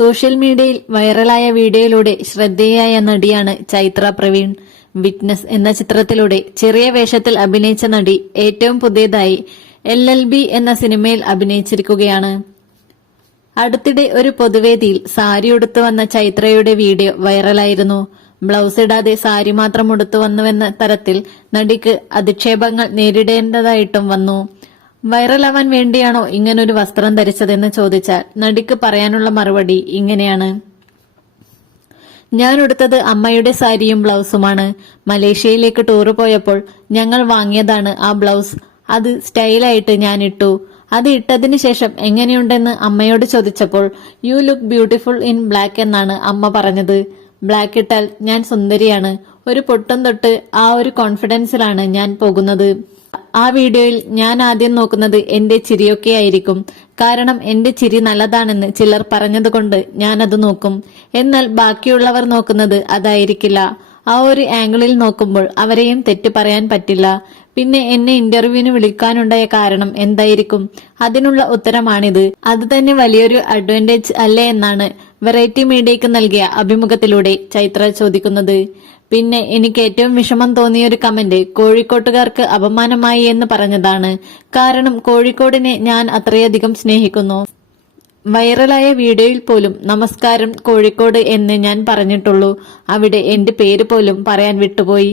Social മീഡിയയിൽ വൈറലായ വീഡിയോയിലൂടെ ശ്രദ്ധേയായ നടിയാണ് ചൈത്ര പ്രവീൺ. വിറ്റ്നസ് എന്ന ചിത്രത്തിലൂടെ ചെറിയ വേഷത്തിൽ അഭിനയിച്ച നടി ഏറ്റവും പുതിയതായി എൽ എൽ ബി എന്ന സിനിമയിൽ അഭിനയിച്ചിരിക്കുകയാണ്. അടുത്തിടെ ഒരു പൊതുവേദിയിൽ സാരി ഉടുത്തു വന്ന ചൈത്രയുടെ വീഡിയോ വൈറലായിരുന്നു. ബ്ലൗസ് ഇടാതെ സാരി മാത്രം ഉടുത്തു വന്നുവെന്ന തരത്തിൽ നടിക്ക് അധിക്ഷേപങ്ങൾ നേരിടേണ്ടതായിട്ടും വന്നു. വൈറലാവാൻ വേണ്ടിയാണോ ഇങ്ങനൊരു വസ്ത്രം ധരിച്ചതെന്ന് ചോദിച്ചാൽ നടിക്ക് പറയാനുള്ള മറുപടി ഇങ്ങനെയാണ്. ഞാൻ എടുത്തത് അമ്മയുടെ സാരിയും ബ്ലൗസുമാണ്. മലേഷ്യയിലേക്ക് ടൂറ് പോയപ്പോൾ ഞങ്ങൾ വാങ്ങിയതാണ് ആ ബ്ലൗസ്. അത് സ്റ്റൈലായിട്ട് ഞാൻ ഇട്ടു. അത് ഇട്ടതിന് ശേഷം എങ്ങനെയുണ്ടെന്ന് അമ്മയോട് ചോദിച്ചപ്പോൾ you look beautiful in black എന്നാണ് അമ്മ പറഞ്ഞത്. ബ്ലാക്ക് ഇട്ടാൽ ഞാൻ സുന്ദരിയാണ്. ഒരു പൊട്ടം തൊട്ട് ആ ഒരു കോൺഫിഡൻസിലാണ് ഞാൻ പോകുന്നത്. ആ വീഡിയോയിൽ ഞാൻ ആദ്യം നോക്കുന്നത് എന്റെ ചിരിയൊക്കെ ആയിരിക്കും. കാരണം എന്റെ ചിരി നല്ലതാണെന്ന് ചിലർ പറഞ്ഞതുകൊണ്ട് ഞാനത് നോക്കും. എന്നാൽ ബാക്കിയുള്ളവർ നോക്കുന്നത് അതായിരിക്കില്ല. ആ ഒരു ആംഗിളിൽ നോക്കുമ്പോൾ അവരെയും തെറ്റ് പറയാൻ പറ്റില്ല. പിന്നെ എന്നെ ഇന്റർവ്യൂവിന് വിളിക്കാനുണ്ടായ കാരണം എന്തായിരിക്കും? അതിനുള്ള ഉത്തരമാണിത്. അത് തന്നെ വലിയൊരു അഡ്വാന്റേജ് അല്ലേ എന്നാണ് വെറൈറ്റി മീഡിയയ്ക്ക് നൽകിയ അഭിമുഖത്തിലൂടെ ചൈത്ര ചോദിക്കുന്നത്. പിന്നെ എനിക്ക് ഏറ്റവും വിഷമം തോന്നിയ ഒരു കമന്റ് കോഴിക്കോട്ടുകാർക്ക് അപമാനമായി എന്ന് പറഞ്ഞതാണ്. കാരണം കോഴിക്കോടിനെ ഞാൻ അത്രയധികം സ്നേഹിക്കുന്നു. വൈറലായ വീഡിയോയിൽ പോലും നമസ്കാരം കോഴിക്കോട് എന്ന് ഞാൻ പറഞ്ഞിട്ടുള്ളൂ. അവിടെ എന്റെ പേര് പോലും പറയാൻ വിട്ടുപോയി.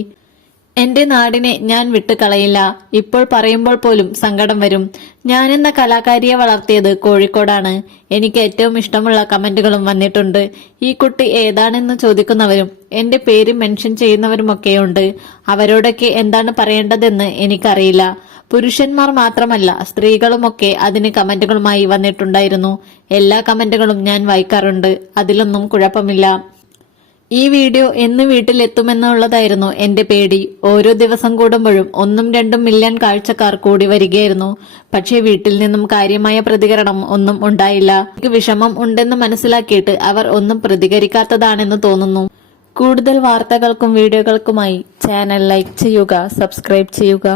എന്റെ നാടിനെ ഞാൻ വിട്ടുകളയില്ല. ഇപ്പോൾ പറയുമ്പോൾ പോലും സങ്കടം വരും. ഞാനെന്ന കലാകാരിയെ വളർത്തിയത് കോഴിക്കോടാണ്. എനിക്ക് ഏറ്റവും ഇഷ്ടമുള്ള കമന്റുകളും വന്നിട്ടുണ്ട്. ഈ കുട്ടി ഏതാണെന്ന് ചോദിക്കുന്നവരും എന്റെ പേര് മെൻഷൻ ചെയ്യുന്നവരുമൊക്കെയുണ്ട്. അവരോടൊക്കെ എന്താണ് പറയേണ്ടതെന്ന് എനിക്കറിയില്ല. പുരുഷന്മാർ മാത്രമല്ല സ്ത്രീകളുമൊക്കെ അതിന് കമന്റുകളുമായി വന്നിട്ടുണ്ടായിരുന്നു. എല്ലാ കമന്റുകളും ഞാൻ വായിക്കാറുണ്ട്. അതിലൊന്നും കുഴപ്പമില്ല. ഈ വീഡിയോ എന്ന് വീട്ടിലെത്തുമെന്നുള്ളതായിരുന്നു എന്റെ പേടി. ഓരോ ദിവസം കൂടുമ്പോഴും ഒന്നും രണ്ടും മില്യൺ കാഴ്ചക്കാർ കൂടി വരികയായിരുന്നു. പക്ഷേ വീട്ടിൽ നിന്നും കാര്യമായ പ്രതികരണം ഒന്നും ഉണ്ടായില്ല. എനിക്ക് വിഷമം ഉണ്ടെന്ന് മനസ്സിലാക്കിയിട്ട് അവർ ഒന്നും പ്രതികരിക്കാത്തതാണെന്ന് തോന്നുന്നു. കൂടുതൽ വാർത്തകൾക്കും വീഡിയോകൾക്കുമായി ചാനൽ ലൈക്ക് ചെയ്യുക സബ്സ്ക്രൈബ് ചെയ്യുക.